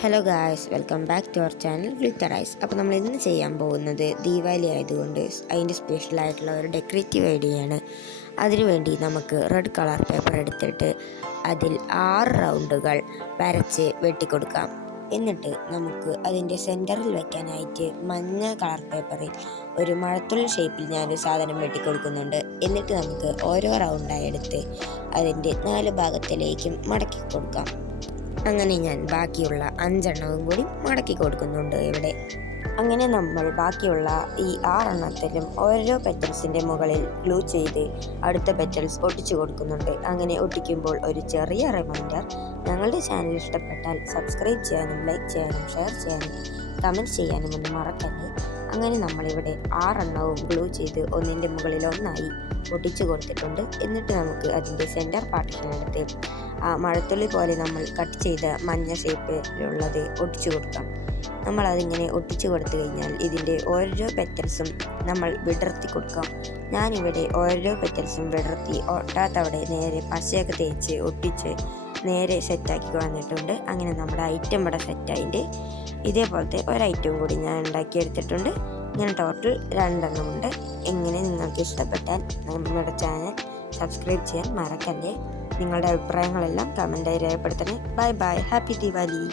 Hello guys, welcome back to our channel glitter eyes. അപ്പോൾ നമ്മൾ ഇന്ന് ചെയ്യാൻ പോകുന്നത് ദീപാവലി ആയതുകൊണ്ട് അതിൻ്റെ സ്പെഷ്യലായിട്ടുള്ള ഒരു ഡെക്കറേറ്റീവ് ഐഡിയയാണ്. അതിനുവേണ്ടി നമുക്ക് റെഡ് കളർ പേപ്പർ എടുത്തിട്ട് അതിൽ 6 റൗണ്ടുകൾ വരച്ച് വെട്ടിക്കൊടുക്കാം. എന്നിട്ട് നമുക്ക് അതിൻ്റെ സെൻറ്ററിൽ വെക്കാനായിട്ട് മഞ്ഞ കളർ പേപ്പറിൽ ഒരു മഴത്തുള്ളി ഷേപ്പിൽ ഞാനൊരു സാധനം വെട്ടിക്കൊടുക്കുന്നുണ്ട്. എന്നിട്ട് നമുക്ക് ഓരോ റൗണ്ടായി എടുത്ത് അതിൻ്റെ 4 ഭാഗത്തിലേക്കും മടക്കി കൊടുക്കാം. അങ്ങനെ ഞാൻ ബാക്കിയുള്ള 5 എണ്ണവും കൂടി മടക്കി കൊടുക്കുന്നുണ്ട് ഇവിടെ. അങ്ങനെ നമ്മൾ ബാക്കിയുള്ള ഈ 6 എണ്ണത്തിലും ഓരോ പെറ്റൽസിൻ്റെ മുകളിൽ ഗ്ലൂ ചെയ്ത് അടുത്ത പെറ്റൽസ് ഒട്ടിച്ചു കൊടുക്കുന്നുണ്ട്. അങ്ങനെ ഒട്ടിക്കുമ്പോൾ ഒരു ചെറിയ റിമൈൻഡർ, ഞങ്ങളുടെ ചാനൽ ഇഷ്ടപ്പെട്ടാൽ സബ്സ്ക്രൈബ് ചെയ്യാനും ലൈക്ക് ചെയ്യാനും ഷെയർ ചെയ്യാനും കമൻറ്റ് ചെയ്യാനും ഒന്നും മറക്കല്ലേ. അങ്ങനെ നമ്മളിവിടെ 6 എണ്ണവും ഗ്ലൂ ചെയ്ത് ഒന്നിൻ്റെ മുകളിൽ ഒന്നായി ഒട്ടിച്ചു കൊടുത്തിട്ടുണ്ട്. എന്നിട്ട് നമുക്ക് അതിൻ്റെ സെൻറ്റർ പാർട്ടീഷൻ എടുത്ത് മഴത്തുള്ളി പോലെ നമ്മൾ കട്ട് ചെയ്ത മഞ്ഞ ഷേപ്പിലുള്ളത് ഒട്ടിച്ചു കൊടുക്കാം. നമ്മളതിങ്ങനെ ഒട്ടിച്ചു കൊടുത്തു കഴിഞ്ഞാൽ ഇതിൻ്റെ ഓരോ പെറ്റൽസും നമ്മൾ വിടർത്തി കൊടുക്കാം. ഞാനിവിടെ ഓരോ പെറ്റൽസും വിടർത്തി ഒട്ടാത്തവിടെ നേരെ പശയൊക്കെ തേച്ച് ഒട്ടിച്ച് നേരെ സെറ്റാക്കി വന്നിട്ടുണ്ട്. അങ്ങനെ നമ്മുടെ ഐറ്റം ഇവിടെ സെറ്റായിട്ട് ഇതേപോലത്തെ ഒരു ഐറ്റം കൂടി ഞാൻ ഉണ്ടാക്കിയെടുത്തിട്ടുണ്ട്. ഇങ്ങനെ ടോട്ടൽ 2 എണ്ണമുണ്ട്. എങ്ങനെ നിങ്ങൾക്ക് ഇഷ്ടപ്പെട്ടാൽ നമ്മുടെ ചാനൽ സബ്സ്ക്രൈബ് ചെയ്യാൻ മറക്കല്ലേ. നിങ്ങളുടെ അഭിപ്രായങ്ങളെല്ലാം കമൻറ്റായി രേഖപ്പെടുത്തണേ. Bye bye, happy Deepavali.